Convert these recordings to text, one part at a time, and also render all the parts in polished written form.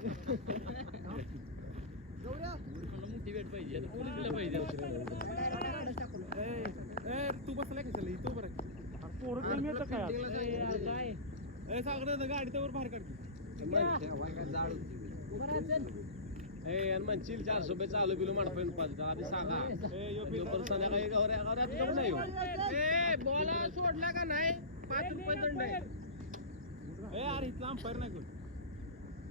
तू बसला का चला तू बरं पोरं कमी येतं काय सागडं गाडी तर बाहेर काढ म्हणशील 400 रुपये चालू बिलो माडपर्यंत पाच आधी सांगा संध्याकाळी गवऱ्या गवऱ्या तुझ्याकडे नाही बोला सोडला का नाही 5 रुपये दंड आहे अरे इथला अंपायर नाही कोण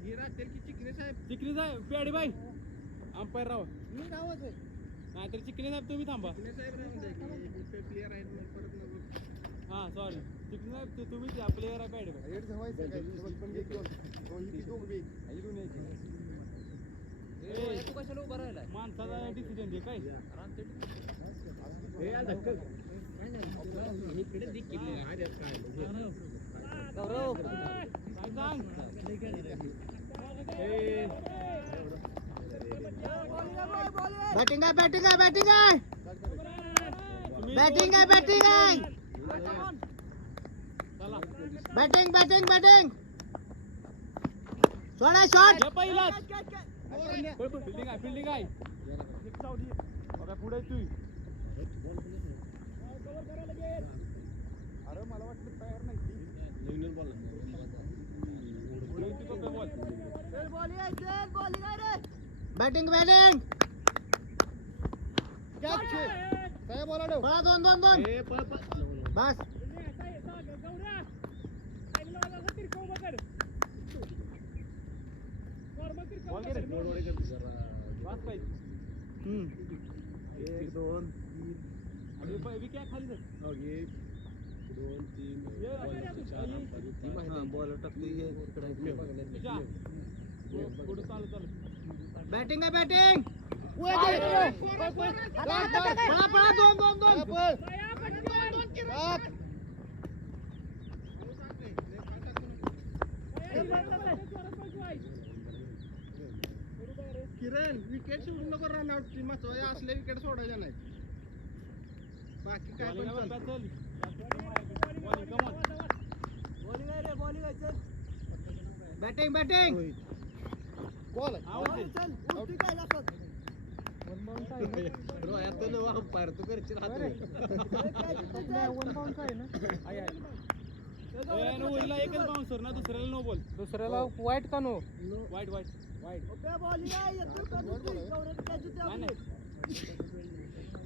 ही राहते की चिकने साहेब पेडी बाई अंपायर राव मी राहत आहे नाहीतर चिकने साहेब तुम्ही थांबा साहेब प्लेअर आहेत परत हा सॉरी चिकने साहेब तुम्ही प्लेअर आहे पेडी बाई तू कशाला उभा राहिला माणसाचा डिसिजन घे काय गौरव काय सांग बॅटिंग आहे बॅटिंग आहे बॅटिंग आहे बॅटिंग आहे बॅटिंग आहे बॅटिंग बॅटिंग बॅटिंग सोडा शॉट पहिलाच फिल्डिंग आहे फिल्डिंग आहे बघा पुढे तू अरे मला वाटलं तयार नाही बॅटिंग बॅटिंग दोन दोन दोन बस एक दोन क्या खाली बॉल बॅटिंग आहे बॅटिंग पळा दोन दोन दोन किरण विकेट सोडू नको रन आउट ची महत्वाचे असले विकेट सोडायच्या नाही बाकी काय पण बॅटिंग बॅटिंग बॉल अंपायर तू करशील एकच बाउन्सर ना दुसऱ्याला नो बॉल दुसऱ्याला वाईट का नो वाईट वाईट वाईट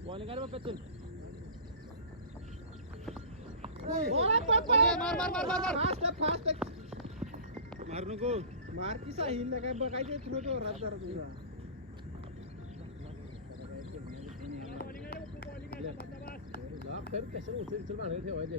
बॉलिंग आहे बाप्पा चल मार नको मार की साहिल काय बघायचं तुला रात जरा तुझा कशाला उचल मागे ठेवायला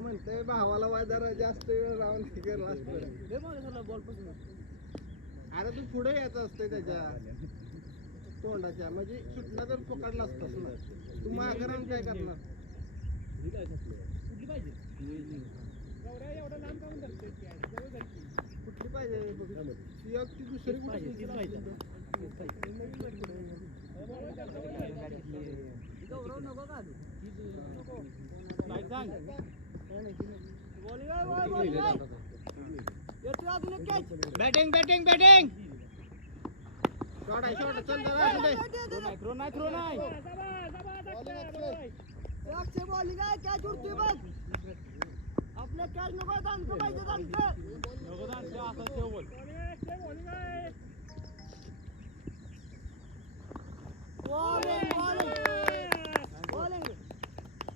म्हणते भावाला जरा जास्त वेळ राहून अरे तू पुढे यायचं असते त्याच्या तोंडाच्या म्हणजे सुटला तर पकडला असतास ना तू मागे राहून काय करणार कुठली पाहिजे ती दुसरी कुठली पाहिजे बॅटिंग बॅटिंग बॅटिंग शॉट आहे शॉट चल थ्रो नाही थ्रो नाही आपल्या कॅच नको दांडकं पाहिजे दांडकं नको दांडकं असं ठेव बोल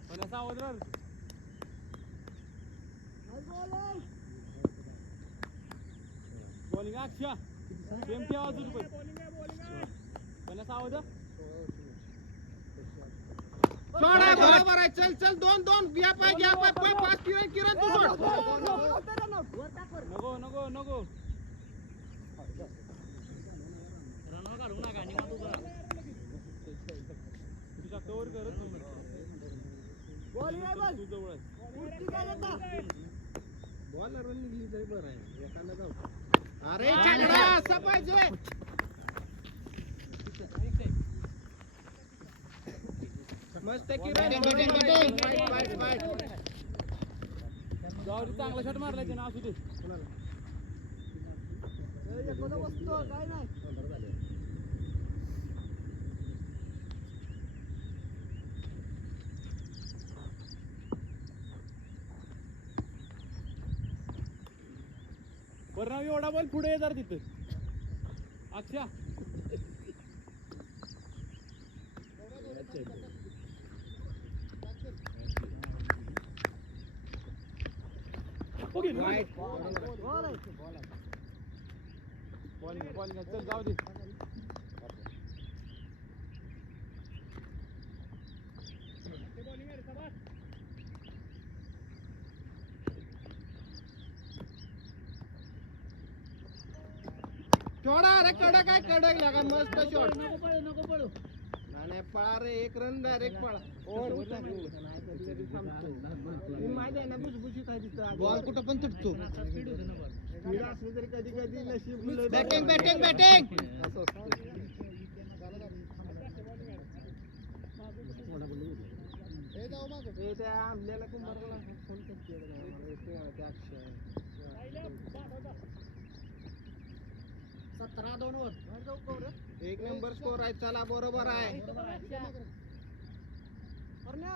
पण असा आवाज राहिला बॉलिंग अक्षा सेम ठेवा अजून रुपये पण असा आवाज शॉट आहे बरोबर आहे चल चल दोन दोन घ्या पाय पाच किरण किरण तू सोड नको नको नको करत बॉलिंग आहे बघ. तू जवळ आहे. कुठली काय देता? बॉलर निघली तरी बरं आहे एकाला जाऊ अरे चांगला असं पाहिजे मस्त की जाऊ दे, चांगला शॉट मारलाय त्यानं, असू दे. एखादा बसतो काय नाही. बरं नाव एवढा बॉल पुढे येणार तिथं. अच्छा ओके बॉल आहे. बॉलिंग चल जाऊ दे. छोडा अरे कडक आहे कडक लागा मस्त शॉट नको पळू नाही पळा रे एक रन डायरेक्ट पळा माझ्या ना भुसभुशीत आहे तिथं बॉल कुठं पण तुटतो स्पीड असली तरी कधी कधी नशीब बॅटिंग बॅटिंग बॅटिंग असं असतं त्या आमल्याला कुंभारला फोन करते त्या अक्षय 17-2 वर. एक नंबर स्कोर आहे चला बरोबर आहे करण्या.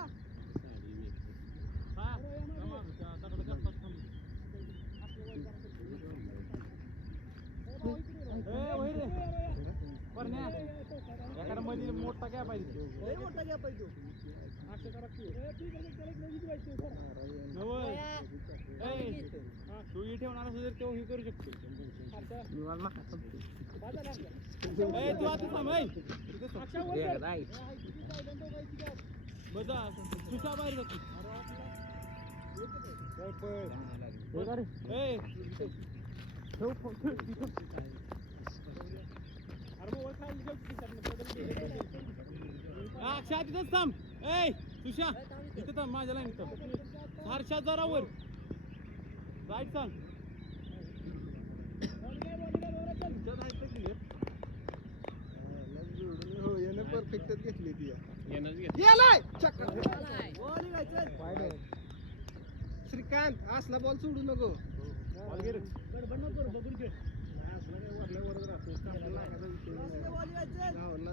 हा दगडाच्या आसपास थांब. वही रे परण्या, एखादा मध्ये मोठा गॅप पाहिजे. लय मोठा गॅप आहे तो. तू ही ठेवणार असं तर तो ही करू शकतो. तू आता थांब. बजा तुझ्या बाहेर जातो. अक्षा तिथंच थांब. ए तुषा तिथं थांब माझ्या लाईन थांब. हर्षा जरा वर राईट सांग. परफेक्टच घेतली ती बॉलिंग आहे चल. श्रीकांत असला बॉल सोडू नको बॉलिंग आहे चल.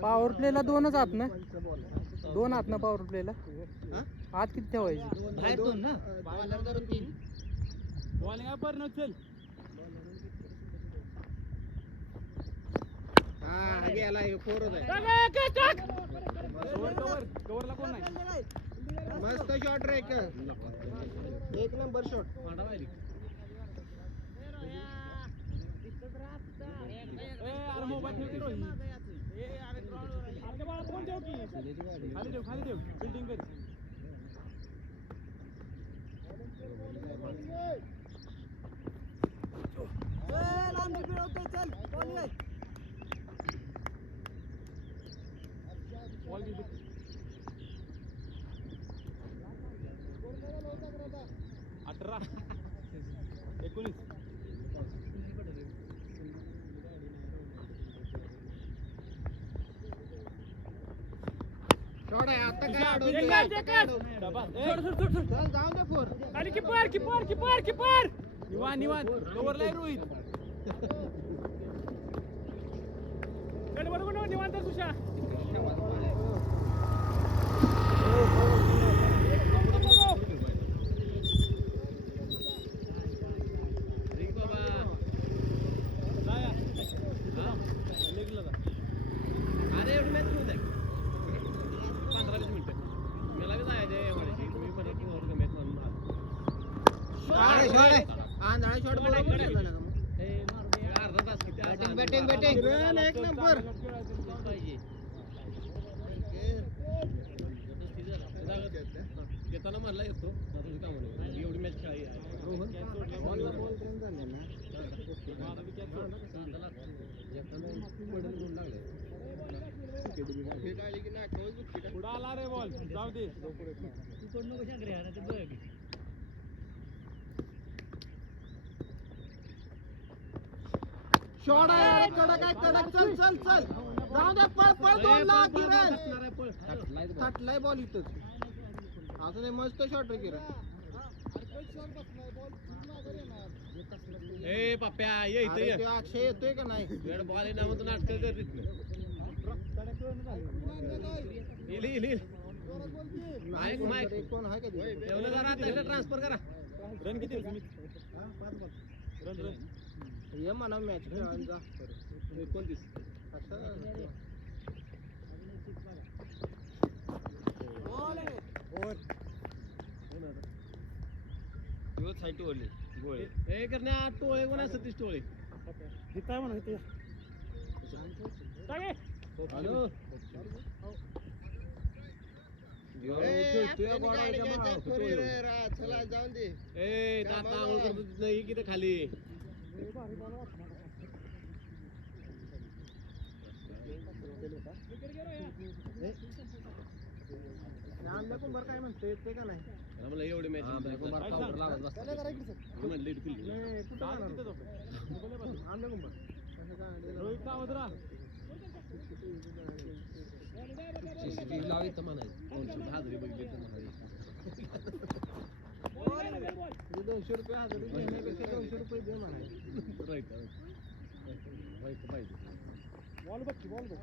पॉवर प्लेला 2च आत ना, 2 आत ना पॉवर प्लेला. आत किती ठेवायची? बाहेर 2 ना बॉलिंग आहे पर चल. हा गेला हे फोरच आहे कवरला कोण नाही. मस्त शॉट रे एक नंबर शॉट अरे मोबाईल ठेव की रोहित. फोन ठेव की खाली ठेव बिल्डिंग कर. लांब फिरवतोय चल. बॉलिंग आहे. बॉल 18 19 शॉट आहे आता काय जाऊ दे फोर खाली किपर किपर किपर किपर. निवांत कवरलाय रोहित. बरोबर निवांत तुषा. अरे एवढी मॅच होत आहे 15-20 मिनिटं मला बी जायचं म्हणायची तुम्ही परत मॅच आंधळा शॉट अर्धा तास किती बॅटिंग बॅटिंग एक नंबर येताना म्हणला येतो तुझं काम एवढी मॅच खेळायची पुढं आला रे बॉल जाऊ दे शॉट आहे कडक आहे कडक चल चल चल जाऊ दे पळ पळ दोन ला किरण थटलाय बॉल इथंच अजून एक मस्त शॉट रे किरण ए पप्प्या ये इथे अरे ये ते अक्षय येतोय का नाही वेळ बॉल आहे ना मग तू नाटकं कर तिथनं येईल माईक माईक कोण आहे का तिथे? ठेवलं करा त्याला ट्रान्सफर करा रन किती आहे सुमित? रन रन ये म्हणा मॅच खेळायला जा 29 हे करण्या टोळे कोण असतात ती टोळे काय म्हणा इथे हॅलो चला जाऊन दे ए दाता आंघोळ करतो तिथनं ये किती खाली आमल्या कुंभार काय म्हणते येते का नाही मला एवढे मॅच म्हणले कुठं आमल्या कुंभार कसं काय रोहित सावधरा लावायचं म्हणायचं हाजरी बघितली तर म्हणायचं 200 रुपये हजेरी देण्यापेक्षा 200 रुपये दे म्हणायचं पाहिजे बॉल बघ बॉल बघ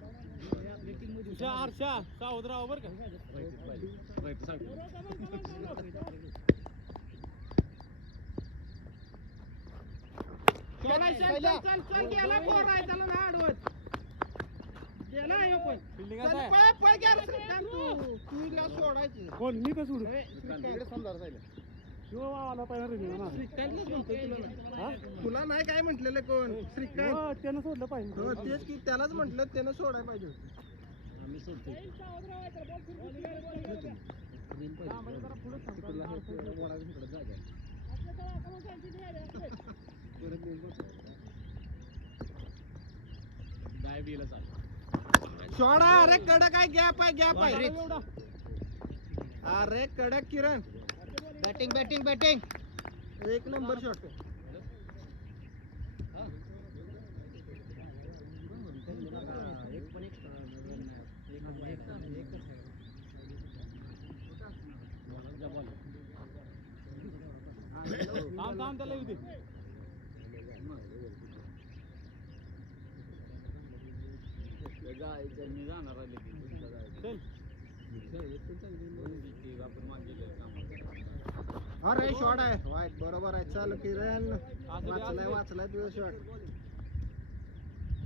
तुझ्या आरशा सावधरा बर का राईट सांग फिल्डिंग असं आहे कोण मी का सोडू शिव आला पाहिजे ना तुला नाही काय म्हटलेलं कोण श्रीकांत त्यानं सोडलं पाहिजे हो तेच की त्यालाच म्हटलं त्यानं सोडायला पाहिजे आम्ही सोडतो गाय बिला चाल सोडा अरे कडक आहे गॅप आहे अरे कडक किरण बॅटिंग बॅटिंग बॅटिंग एक नंबर शॉट थांब त्याला येऊ दे अरे शॉट आहे वाईट बरोबर आहे चल किरण वाचलाय तुझा शॉट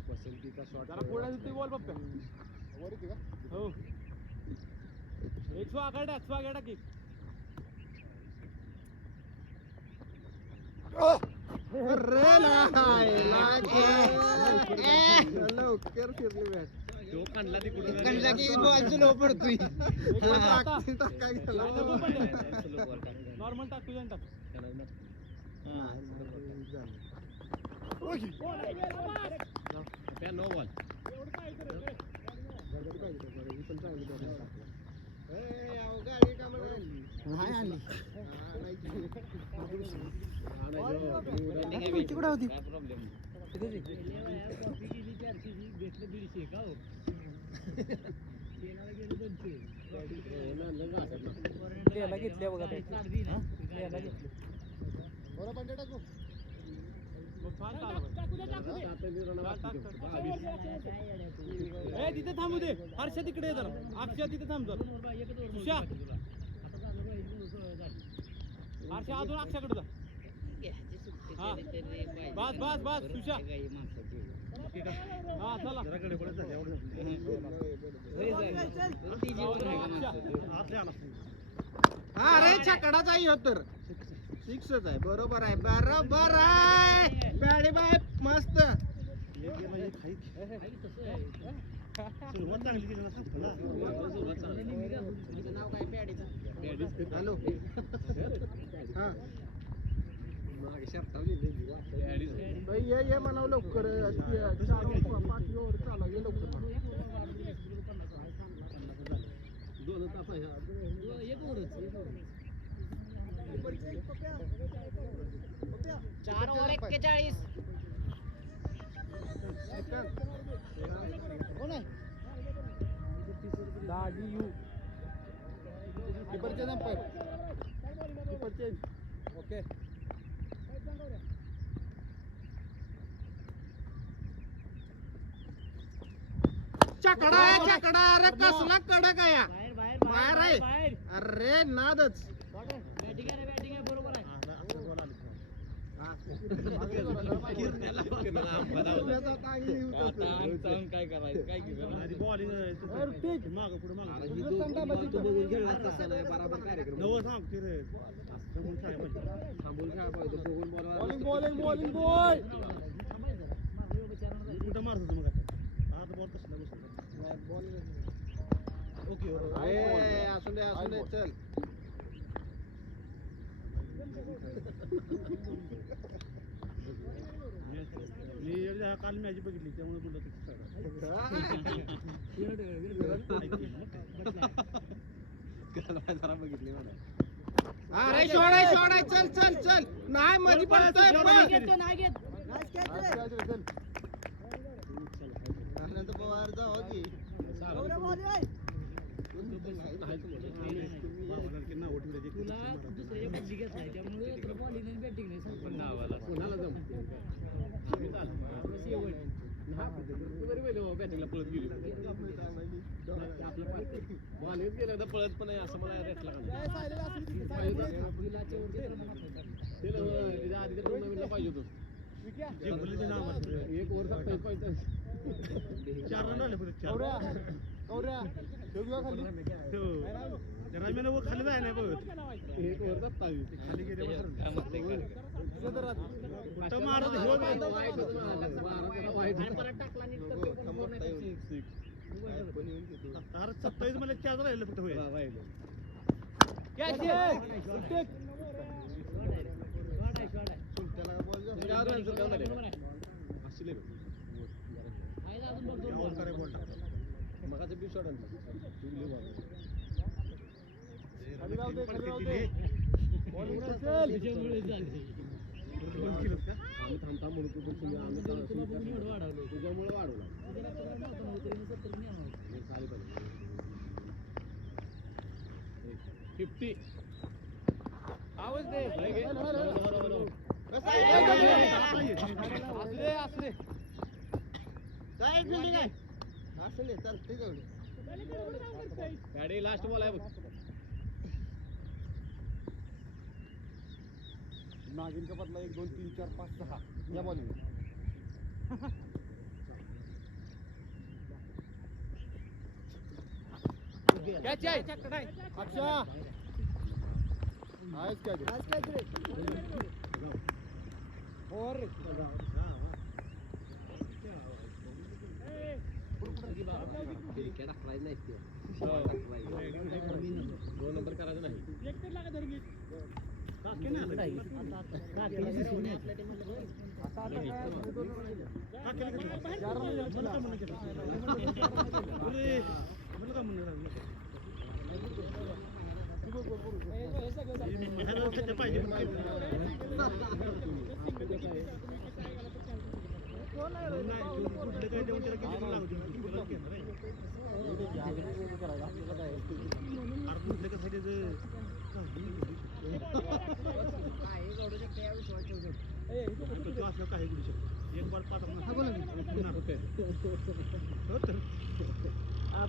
पसंतीचा शॉट जरा पुढे दिसतोय बॉल पप्प्या हो 111 की अरे लवकर फिरली बॅट तो काढला तिकडून नॉर्मल टाक तुझ्या टाक नो बॉल कुठे होती त्याला घेतल्या बघा त्याला घेतली तिथे थांबू दे हर्षा तिकडे जरा अक्षय तिथे थांब जरा हर्षा अजून अक्षाकडे जा हा बस बस बस तुषा हा चला अरे छकडाच आहे ह्यो तर सिक्सच आहे बरोबर आहे बरोबर आहे बॅडी बाय मस्त हॅलो हा ये म्हणाव लवकर चालू ये लवकर दाजी यू कीपरचे अंपायर कीपरचे ओके चकडा अरे कसला कडक आहे या. बाहेर आहे अरे नादच काय करायचं काय बॉलिंग माग पुढे बॉलिंग बॉलिंग बॉल कुठं मारतो तुम्ही आता बॉल कसला ओके असू दे चल मी काल मॅच बघितली त्यामुळे बोलत बघितली म्हणा अरे शोडाय चल चल चल नाही मध्ये पडतोय आनंद पवार जाऊ की बॅटिंगला पळत गेली बॉलिंग गेलं तर पळत पण नाही असं मला रेटला पाहिजे होतो एक ओव्हर 27 पॉईंट 4 रन आले परत 4 खाली जाय नाही बघ एक ओव्हर 27 खाली गेले तार 27 मध्ये 4 राहिले फक्त होईल मगाचं बी शॉट आम्ही थांबता म्हणून आम्ही तुझ्यामुळे वाढवला चालेल 50 आवाज दे गाडी लास्ट बॉल आहे बघ नागिन का बदला 1 2 3 4 5 6 या बॉलिंग कॅच आहे अच्छा आज काय रे और दोन नंबर करायचं नाही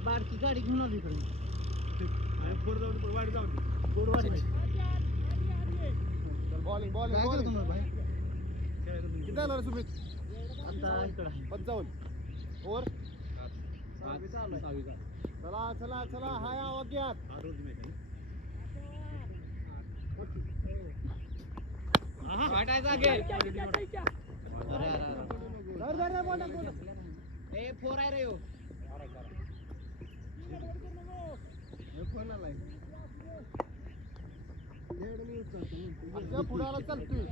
बारकी गाडी घेऊन आली बॉलिंग बॉलिंग किती आला रे सुमित आता इकडं 55 ओव्हर सहावीचा चला चला चला हाय आवाक्यात काटायचा गे ए 4 आहे रे हो पुढाला चालतोय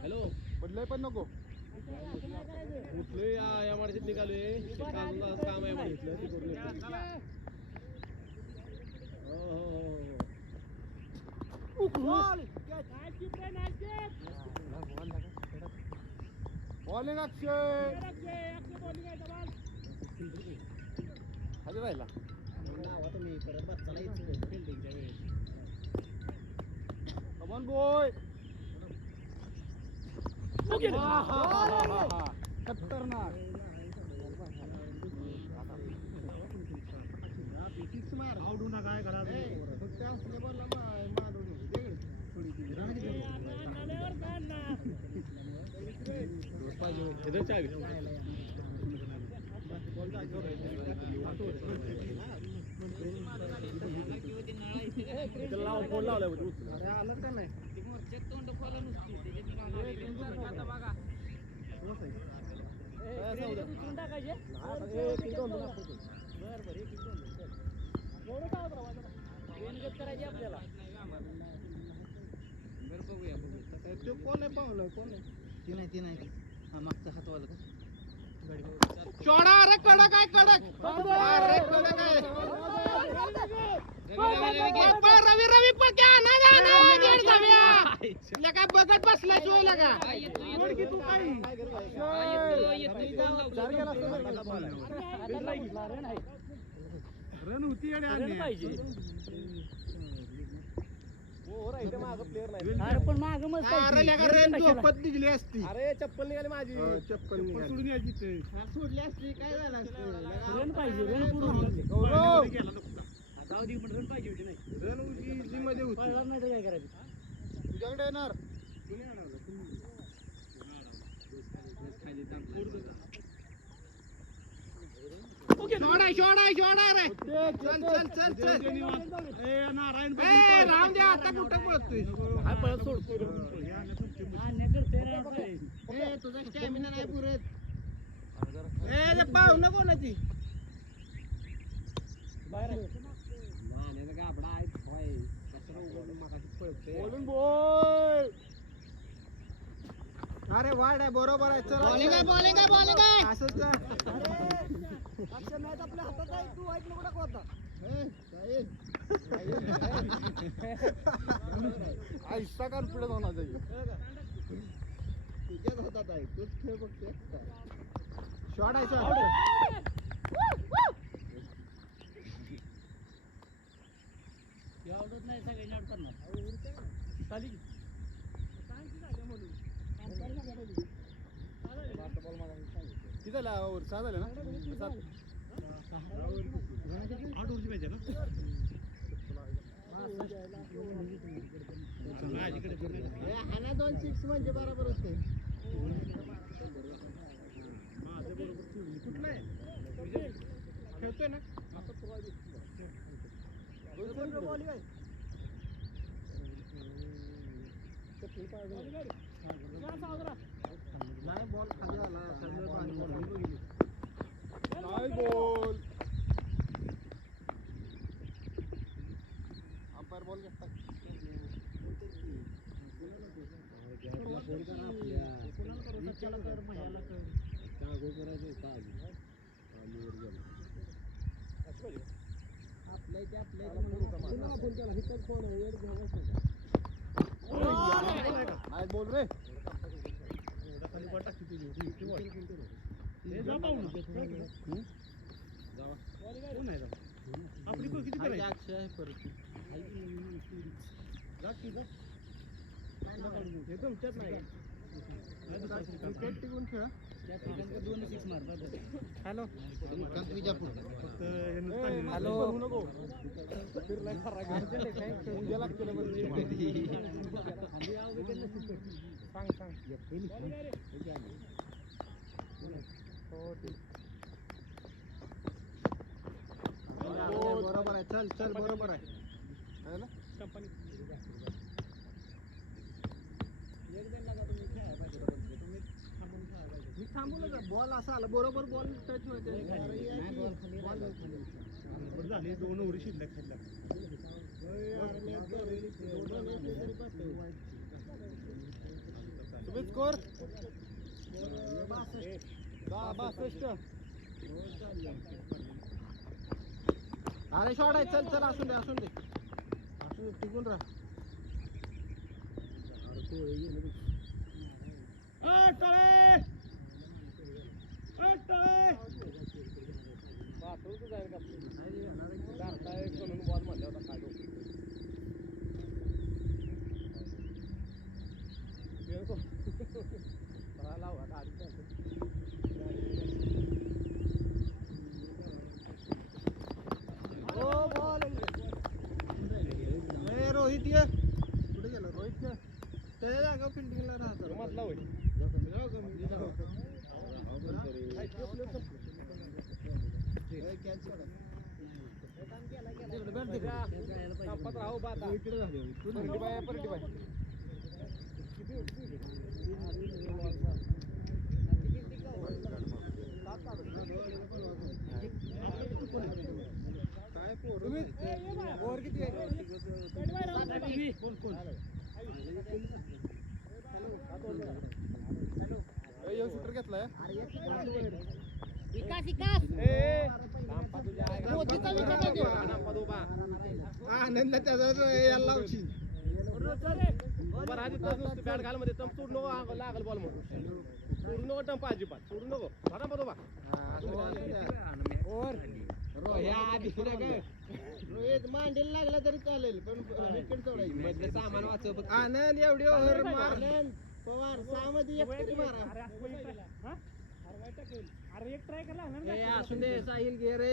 हॅलो बदलाय पण नको कुठले या माणसात निघालोय काम आहे म्हटलं ते करून बॉलिंग अक्षय खाली राहिला नाव आता मी कमॉन बॉय खतरनाक आवडू नका काय करा फक्त असले बॉलला मारून फोन लावलाय आलं का नाही तो कोण आहे पाहुलं कोण आहे ती नाही हा मागचा हातवाला का चोडा अरे कडक आहे कडक अरे कडक आहे रवी रवी पक्या ना काय बघत बसला सोय लगा रन होती पाहिजे अरे पण माग मग झोपत निघली असती अरे चप्पल निघाली माझी चप्पल सोडून यायची ते सोडली असती काय झालं असतं रन पाहिजे रन रन इझी मध्ये होती नाही तर काय करायचं तुझ्याकडे येणार शोडा रे चल चल चल चल नारायण राम द्या आता कुठं पळतोय पळत सोडतो तुझा स्टॅमिना नाही पुरत पाहुणं कोणाची बोलून बोल अरे वाढ आहे बरोबर आहे चल बॉलिंग आहे असंच आपल्या हातात आहे तू ऐक नको टाकू आता आयसा कॉन्फिडन्स होणार जाईल तुझ्याच हातात आहे तूच खेळ बघते शॉट आहे शॉट आवडत नाही सगळ्यांनी आउट करणार चाली किती झाला ओव्हर 6 झाले ना 7 8 ओव्हरची मॅच आहे ना हाना 2 6 म्हणजे बरोबर होते कुठला आहे खेळतोय ना नाही बॉल खाली आला सगळं पाणी बघितली नाही बॉल अंपायर बॉल घेतात नाही बोल रे आपली किती करायची तुमच्यात नाही टिकून खेळा हॅलो हॅलो नको सांग सांग हो ठीक बरोबर आहे चल चल बरोबर आहे ना कंपनी मी थांबवलं का बॉल असा आला बरोबर बॉल टच होते झाले 2 ओव्हर शिल्लक खाल्ल्या तुम्ही स्कोर 62 अरे शॉट आहे चल चल असून दे असून दे टिकून राहा जाईल का राहू बाता ओव्हर किती आहे शूटर घेतलाय आनंद त्याचा याला लावची बॅट घाल मध्ये टंप सोडू नको लागल बॉल म्हणून सोडू नको टंप अजिबात सोडू नको रोहित मांडीला लागला तरी चालेल पण विकेट सोडायची सामान वाचव आनंद एवढी ओव्हर मार पवार 6 मध्ये एक तरी मारा अरे एक ट्राय केला ना असून दे साहिल घे रे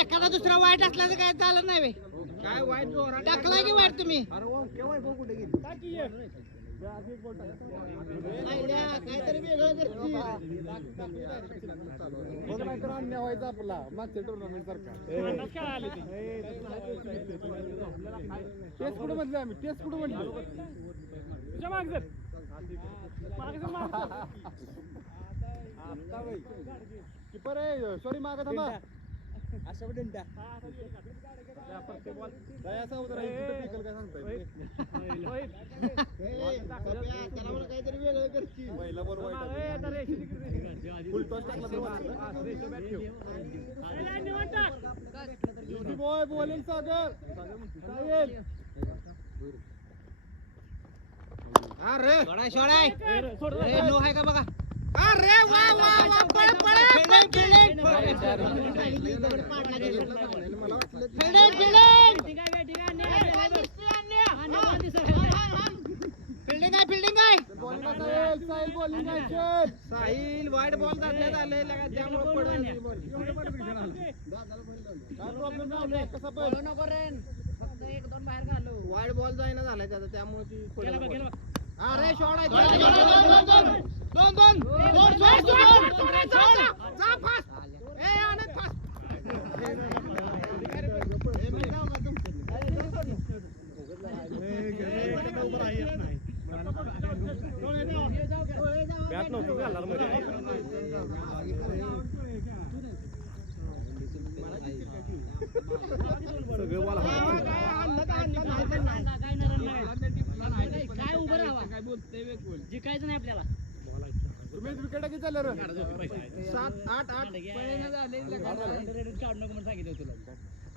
एखादा दुसरा वाईट असला तर काय चालत नाही काय वाईट जोरात टाकला की वाईट तुम्ही कुठे गेली काहीतरी वेगळं अन्याय व्हायचा आपला मागच्या टुर्नामेंट सारखा टेस्ट कुठं म्हटलं आम्ही टेस्ट कुठं म्हटलं तुझ्या माग जर किपर आहे सॉरी माग थांबा अशा डंडा काहीतरी वेगळं करची पहिला बॉल फुल टॉस टाकला बॉय बॉलिंग सागर अरे सोडाय नो आहे का बघा अरे वा वा वा पळ पळ फिल्डिंग आहे साहिल वाईट बॉल जाण्यात आले त्यामुळे वाईट बॉल जाईना झालाय त्याचा त्यामुळे ती अरे शॉट आहे दोन बॅट नव्हतं घालणार मध्ये सगळं बॉल काय उभं राहावा जिकायचं नाही आपल्याला तुम्ही विकेट किती झाले रे 7 8 8 काढू नको म्हणून सांगितलं तुला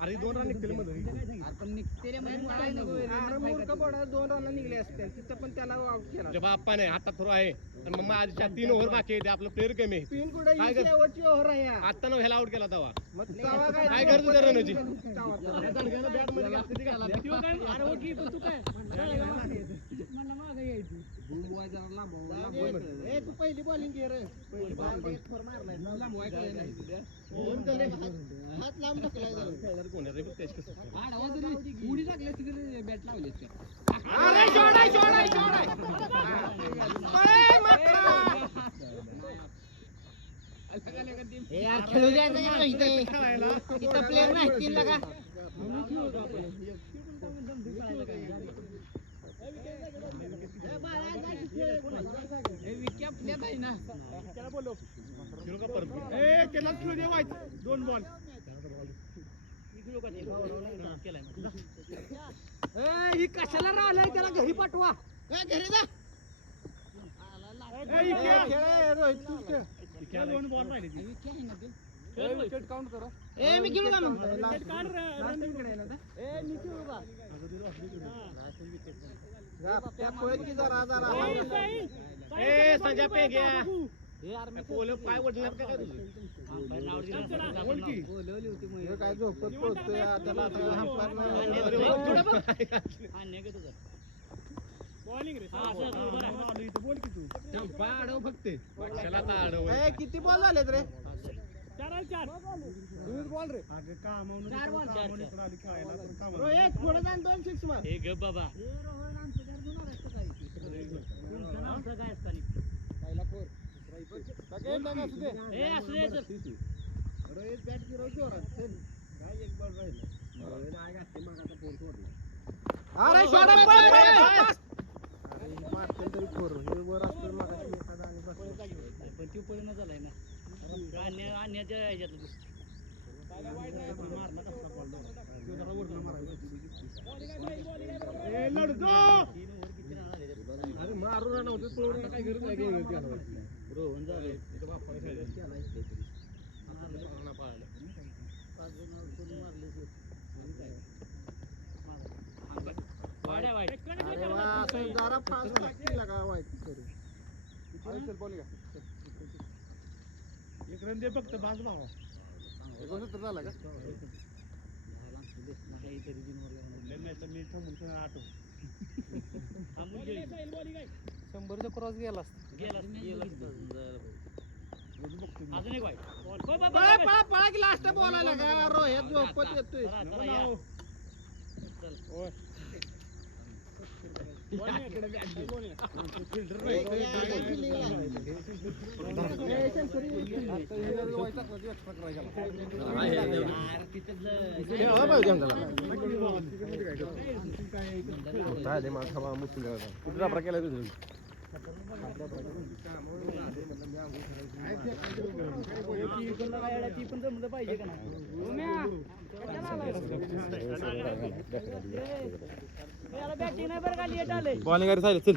अरे 2 रन निघतील मध्ये आपण निघते रे म्हणजे काय नको अरे मूर्ख पडा 2 रन निघले असते तिथं पण त्याला आउट केला जेव्हा आप्पा नाही हातात थोडं आहे आणि मग माझ्या 3 ओव्हर बाकी आहे आपलं प्लेअर कमी आहे पिन कुठे काय कर- शेवटची ओव्हर आहे या. आता ह्याला आउट केला तेव्हा मग तवा काय गरज आहे रनची? तवा. ए, तू पहिली बॉलिंग घे रे पहिली ball एक फोर मारलाय. म्हणून त्याने हात लांब ढकलाय जरा. अरे शॉट आहे. पळे मात्रा. हे यार खेळू द्यायचं का नाही इथे इथं प्लेअर नाही तीन लागा दोन बॉल ही कशाला राहिलाय त्याला घरी पाठवा घरी जा. रोहित तूच खेळ. दोन बॉल राहिले विकेट काउंट करा ए मी खेळू का मग जा, त्या पळत की जरा ए संजय पे घ्या पोल पाय वडल्यात काय तुझं हे काय झोपत पोहतोय त्याला आता हंपार नाही. बॉलिंग रे बोल की तू फक्त कशाला आता आडव ए, किती बॉल झालेत रे 4 बॉल रे अगं कामावून 4 बॉल रोहित पुढे जाऊन 2 6 मार. हे ग बाबा अरे शॉट आहे, पळ, पळ, पळ. मारतील तरी फोर हे वर असतं मगाशी एखादा आणि बसला. अरे मारून नव्हतं तोडून काय गरज आहे अरे वा, असं जरा फास्ट टाकतील का वाईट तरी. एक रन दे फक्त बाज भावा मी थांबून आठव 100चा क्रॉस गेला पळा पळा पळा की लास्ट बोलायला का रोहित झोपत येतोय. बॉलिंग चल